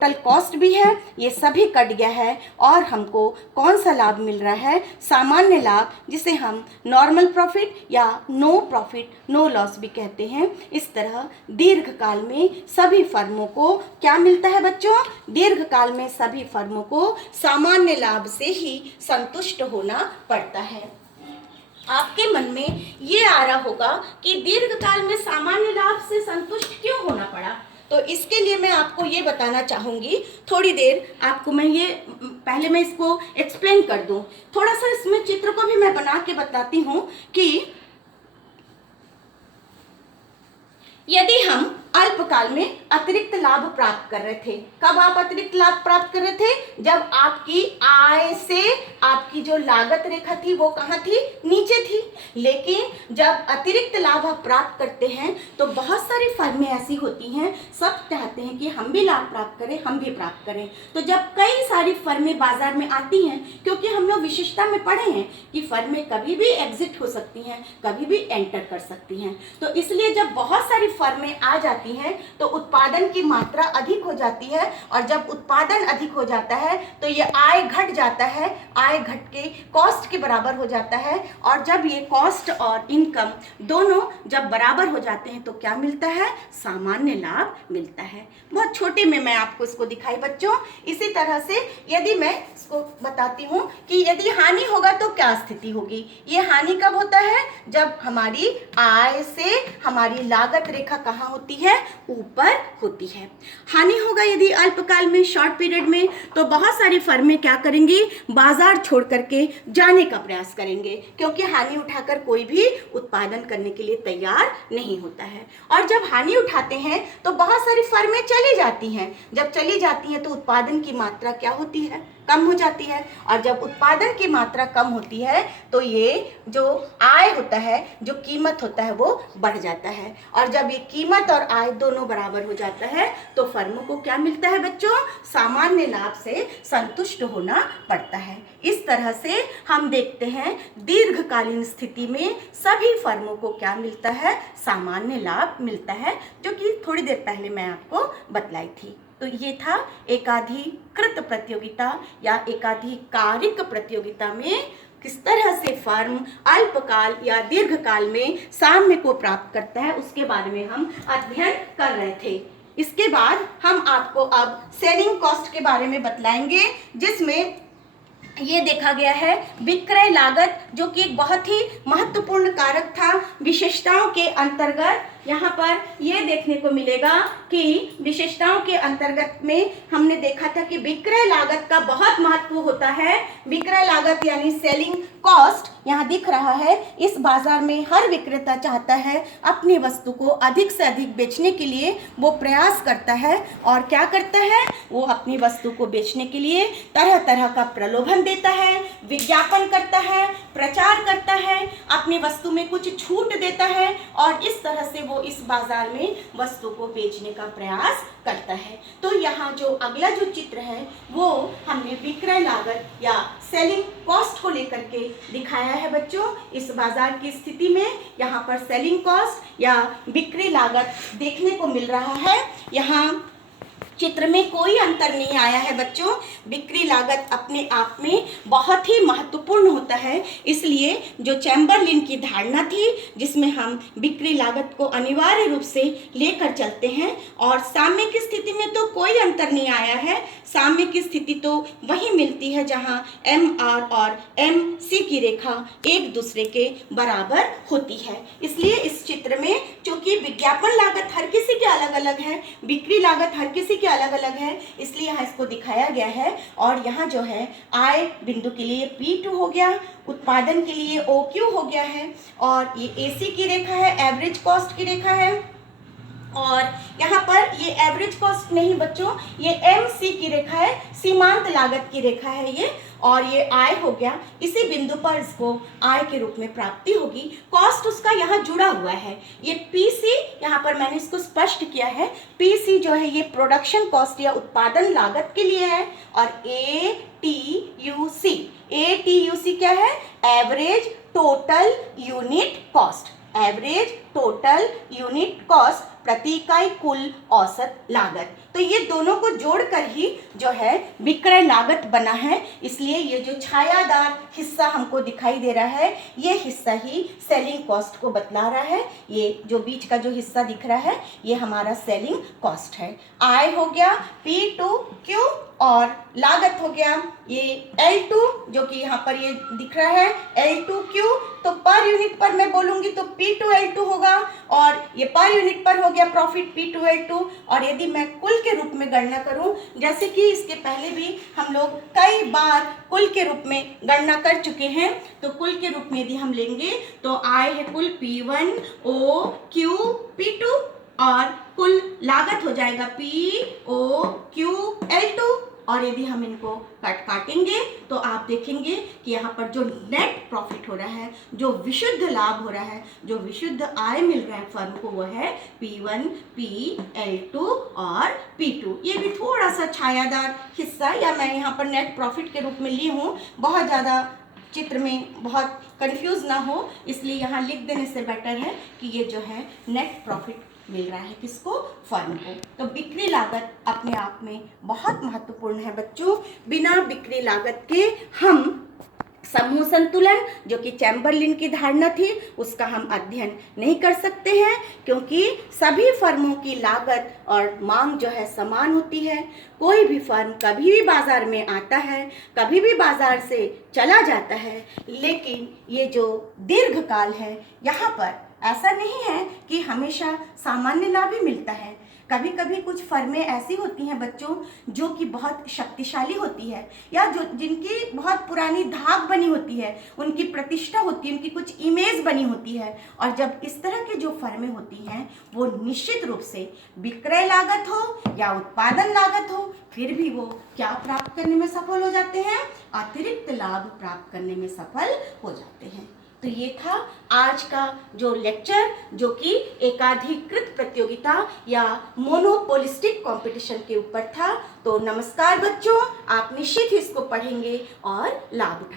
Total cost भी है, ये सभी कट गया है और हमको कौन सा लाभ मिल रहा है, सामान्य लाभ, जिसे हम नॉर्मल प्रॉफिट या नो प्रॉफिट नो लॉस भी कहते हैं। इस तरह दीर्घकाल में सभी फर्मों को क्या मिलता है बच्चों? दीर्घकाल में सभी फर्मों को सामान्य लाभ से ही संतुष्ट होना पड़ता है। आपके मन में ये आ रहा होगा कि दीर्घकाल में सामान्य लाभ से संतुष्ट क्यों होना पड़ा, तो इसके लिए मैं आपको ये बताना चाहूँगी। थोड़ी देर आपको मैं ये पहले मैं इसको एक्सप्लेन कर दूँ, थोड़ा सा इसमें चित्र को भी मैं बना के बताती हूँ कि यदि हम अल्पकाल में अतिरिक्त लाभ प्राप्त कर रहे थे, कब आप अतिरिक्त लाभ प्राप्त कर रहे थे? जब आपकी आय से आपकी जो लागत रेखा थी वो कहाँ थी? नीचे थी। लेकिन जब अतिरिक्त लाभ आप प्राप्त करते हैं तो बहुत सारी फर्में ऐसी होती हैं, सब चाहते हैं कि हम भी लाभ प्राप्त करें, हम भी प्राप्त करें। तो जब कई सारी फर्में बाजार में आती हैं, क्योंकि हम लोग विशेषता में पढ़े हैं कि फर्में कभी भी एग्जिट हो सकती हैं, कभी भी एंटर कर सकती हैं, तो इसलिए जब बहुत सारी फर्में आ जाती हैं तो उत्पादन की मात्रा अधिक हो जाती है, और जब उत्पादन अधिक हो जाता है तो ये आय घट जाता है, आय घट के कॉस्ट के बराबर हो जाता है, और जब ये कॉस्ट और इनकम दोनों जब बराबर हो जाते हैं तो क्या मिलता है? सामान्य लाभ मिलता है। बहुत छोटे में मैं आपको इसको दिखाई बच्चों। इसी तरह से यदि मैं इसको बताती हूँ कि यदि हानि होगा तो क्या स्थिति होगी। ये हानि कब होता है? जब हमारी आय से हमारी लागत रेखा कहाँ होती है? ऊपर होती है। हानि होगा यदि अल्पकाल में, शॉर्ट पीरियड में, तो बहुत सारी फर्में क्या करेंगी? बाजार छोड़ करके जाने का प्रयास करेंगे, क्योंकि हानि उठाकर कोई भी उत्पादन करने के लिए तैयार नहीं होता है। और जब हानि उठाते हैं तो बहुत सारी फर्में चली जाती हैं। जब चली जाती हैं तो उत्पादन की मात्रा क्या होती है? कम हो जाती है। और जब उत्पादन की मात्रा कम होती है तो ये जो आय होता है, जो कीमत होता है, वो बढ़ जाता है। और जब ये कीमत और आय दोनों बराबर हो जाता है तो फर्मों को क्या मिलता है बच्चों? सामान्य लाभ से संतुष्ट होना पड़ता है। इस तरह से हम देखते हैं दीर्घकालीन स्थिति में सभी फर्मों को क्या मिलता है? सामान्य लाभ मिलता है, जो कि थोड़ी देर पहले मैं आपको बतलाई थी। तो ये था एकाधिकृत प्रतियोगिता या एकाधिकारिक प्रतियोगिता में किस तरह से फर्म अल्पकाल या दीर्घकाल में साम्य को प्राप्त करता है, उसके बारे में हम अध्ययन कर रहे थे। इसके बाद हम आपको अब सेलिंग कॉस्ट के बारे में बतलाएंगे, जिसमें ये देखा गया है विक्रय लागत, जो कि एक बहुत ही महत्वपूर्ण कारक था। विशेषताओं के अंतर्गत यहाँ पर ये देखने को मिलेगा कि विशेषताओं के अंतर्गत में हमने देखा था कि विक्रय लागत का बहुत महत्व होता है। विक्रय लागत यानी सेलिंग कॉस्ट यहाँ दिख रहा है। इस बाजार में हर विक्रेता चाहता है अपनी वस्तु को अधिक से अधिक बेचने के लिए वो प्रयास करता है, और क्या करता है? वो अपनी वस्तु को बेचने के लिए तरह तरह का प्रलोभन देता है, विज्ञापन करता है, प्रचार करता है, अपनी वस्तु में कुछ छूट देता है, और इस तरह से वो इस बाजार में वस्तु को बेचने का प्रयास करता है। तो यहाँ जो अगला जो चित्र है वो हमने विक्रय लागत या सेलिंग कॉस्ट को लेकर के दिखाया है बच्चों। इस बाजार की स्थिति में यहाँ पर सेलिंग कॉस्ट या बिक्री लागत देखने को मिल रहा है। यहाँ चित्र में कोई अंतर नहीं आया है बच्चों। बिक्री लागत अपने आप में बहुत ही महत्वपूर्ण होता है, इसलिए जो चैम्बरलिन की धारणा थी, जिसमें हम बिक्री लागत को अनिवार्य रूप से लेकर चलते हैं, और साम्य की स्थिति में तो कोई अंतर नहीं आया है। साम्य की स्थिति तो वही मिलती है जहां MR और MC की रेखा एक दूसरे के बराबर होती है। इसलिए इस चित्र में चूंकि विज्ञापन लागत हर किसी के अलग अलग है, बिक्री लागत हर किसी के अलग अलग है, इसलिए यहाँ इसको दिखाया गया है। और यहाँ जो है आय बिंदु के लिए P2 हो गया, उत्पादन के लिए OQ हो गया है, और ये AC की रेखा है, एवरेज कॉस्ट की रेखा है। और यहाँ पर ये एवरेज कॉस्ट नहीं बच्चों, ये MC की रेखा है, सीमांत लागत की रेखा है ये, और ये आय हो गया। इसी बिंदु पर इसको आय के रूप में प्राप्ति होगी। कॉस्ट उसका यहाँ जुड़ा हुआ है। ये PC, यहाँ पर मैंने इसको स्पष्ट किया है, PC जो है ये प्रोडक्शन कॉस्ट या उत्पादन लागत के लिए है, और ATUC क्या है? Average total unit cost. Average total unit cost प्रति इकाई कुल औसत लागत। तो तो ये दोनों को जोड़कर ही जो है विक्रय लागत बना है। इसलिए ये जो छायादार हिस्सा हमको दिखाई दे रहा है, ये हिस्सा ही सेलिंग कॉस्ट को बतला रहा है। ये जो बीच का जो हिस्सा दिख रहा है, ये हमारा सेलिंग कॉस्ट है। आय हो गया P2Q और लागत हो गया ये L2, जो कि यहाँ पर ये दिख रहा है L2Q। तो पर यूनिट पर मैं बोलूंगी तो P2L2 होगा, और ये पर यूनिट पर हो गया प्रॉफिट P2L2। और यदि मैं कुल के रूप में गणना करूं, जैसे कि इसके पहले भी हम लोग कई बार कुल के रूप में गणना कर चुके हैं, तो कुल के रूप में यदि हम लेंगे तो आय है कुल P1OQ P2 और कुल लागत हो जाएगा POQL2। और यदि हम इनको काटेंगे तो आप देखेंगे कि यहाँ पर जो नेट प्रॉफिट हो रहा है, जो विशुद्ध लाभ हो रहा है, जो विशुद्ध आय मिल रहा है फर्म को, वो है P1, PL2 और P2। ये भी थोड़ा सा छायादार हिस्सा या मैं यहाँ पर नेट प्रॉफिट के रूप में ली हूँ, बहुत ज़्यादा चित्र में बहुत कंफ्यूज ना हो, इसलिए यहाँ लिख देने से बेटर है कि ये जो है नेट प्रॉफिट मिल रहा है किसको, फर्म को। तो बिक्री लागत अपने आप में बहुत महत्वपूर्ण है बच्चों। बिना बिक्री लागत के हम समूह संतुलन, जो कि चैम्बरलिन की धारणा थी, उसका हम अध्ययन नहीं कर सकते हैं, क्योंकि सभी फर्मों की लागत और मांग जो है समान होती है। कोई भी फर्म कभी भी बाजार में आता है, कभी भी बाजार से चला जाता है, लेकिन ये जो दीर्घकाल है, यहाँ पर ऐसा नहीं है कि हमेशा सामान्य लाभ ही मिलता है। कभी कभी कुछ फर्में ऐसी होती हैं बच्चों, जो कि बहुत शक्तिशाली होती है, या जो जिनकी बहुत पुरानी धाक बनी होती है, उनकी प्रतिष्ठा होती है, उनकी कुछ इमेज बनी होती है। और जब इस तरह की जो फर्में होती हैं, वो निश्चित रूप से विक्रय लागत हो या उत्पादन लागत हो, फिर भी वो क्या प्राप्त करने में सफल हो जाते हैं, अतिरिक्त लाभ प्राप्त करने में सफल हो जाते हैं। तो ये था आज का जो लेक्चर, जो कि एकाधिकृत प्रतियोगिता या मोनोपोलिस्टिक कंपटीशन के ऊपर था। तो नमस्कार बच्चों, आप निश्चित ही इसको पढ़ेंगे और लाभ उठाएंगे।